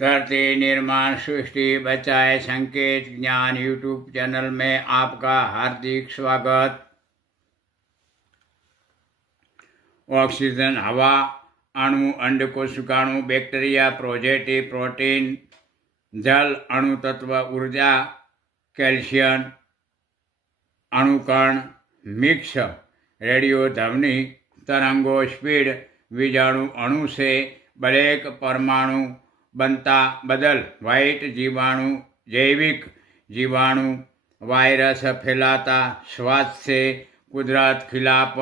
धरती निर्माण सृष्टि बचाए संकेत ज्ञान यूट्यूब चैनल में आपका हार्दिक स्वागत। ऑक्सीजन, हवा, अणु, अंडकोशिकाणु, बैक्टीरिया, प्रोजेटी, प्रोटीन, जल, अणु तत्व, ऊर्जा, कैल्शियम, अणुकण, मिक्स, रेडियो ध्वनि तरंगों, स्पीड, बीजाणु अणु से ब्लैक परमाणु बनता बदल, वाइट जीवाणु, जैविक जीवाणु, वायरस फैलाता, स्वास्थ्य से कुदरत खिलाफ,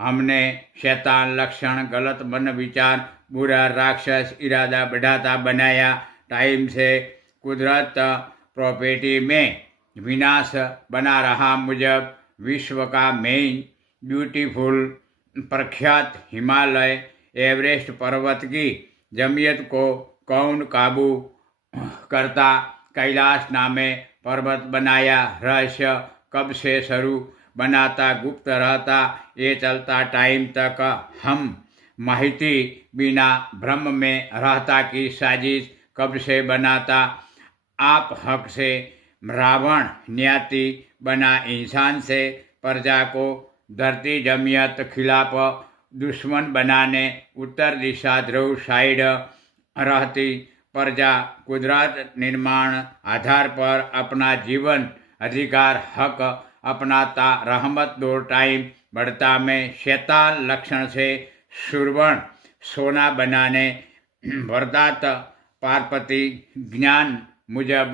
हमने शैतान लक्षण, गलत मन विचार, बुरा राक्षस इरादा बढ़ाता बनाया, टाइम से कुदरत प्रॉपर्टी में विनाश बना रहा मुझब, विश्व का मेन ब्यूटीफुल प्रख्यात हिमालय एवरेस्ट पर्वत की जमीयत को कौन काबू करता, कैलाश नामे पर्वत बनाया, रहस्य कब से शुरू बनाता, गुप्त रहता, ये चलता टाइम तक, हम माहिती बिना भ्रम में रहता की साजिश कब से बनाता, आप हक से रावण न्याती बना, इंसान से प्रजा को धरती जमीयत खिलाफ दुश्मन बनाने, उत्तर दिशा ध्रुव साइड रहती प्रजा कुदरत निर्माण आधार पर अपना जीवन अधिकार हक अपनाता, रहमत दो टाइम बढ़ता में शैतान लक्षण से सुरवण सोना बनाने, वरदात पार्वती ज्ञान मुजब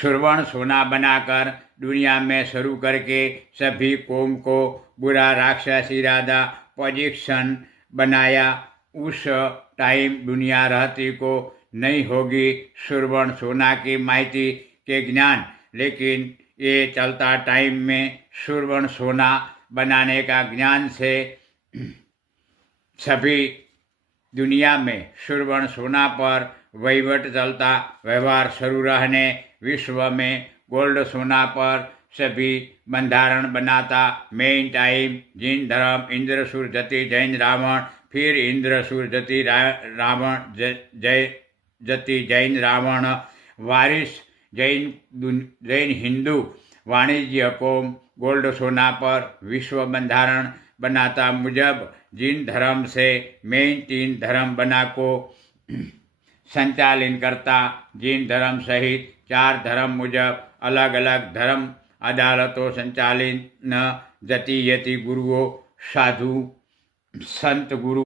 सुरवण सोना बनाकर दुनिया में शुरू करके सभी कौम को बुरा राक्षस इरादा पोजिशन बनाया। उस टाइम दुनिया रहती को नहीं होगी सुरवण सोना की माहिती के ज्ञान, लेकिन ये चलता टाइम में सुरवण सोना बनाने का ज्ञान से सभी दुनिया में सुरवण सोना पर वहीवट चलता, व्यवहार शुरू रहने, विश्व में गोल्ड सोना पर सभी बंधारण बनाता, मेन टाइम जिन धर्म इंद्र सुर जति जैन रावण, फिर इंद्र सुर जति रावण जय जति जैन रावण, वारिस जैन हिंदू वाणिज्य कोम गोल्ड सोना पर विश्व बंधारण बनाता, मुजब जिन धर्म से मेन तीन धर्म बना को संचालन करता, जिन धर्म सहित चार धर्म मुजब अलग अलग धर्म अदालतों संचालित न जति यति गुरुओं साधु संत गुरु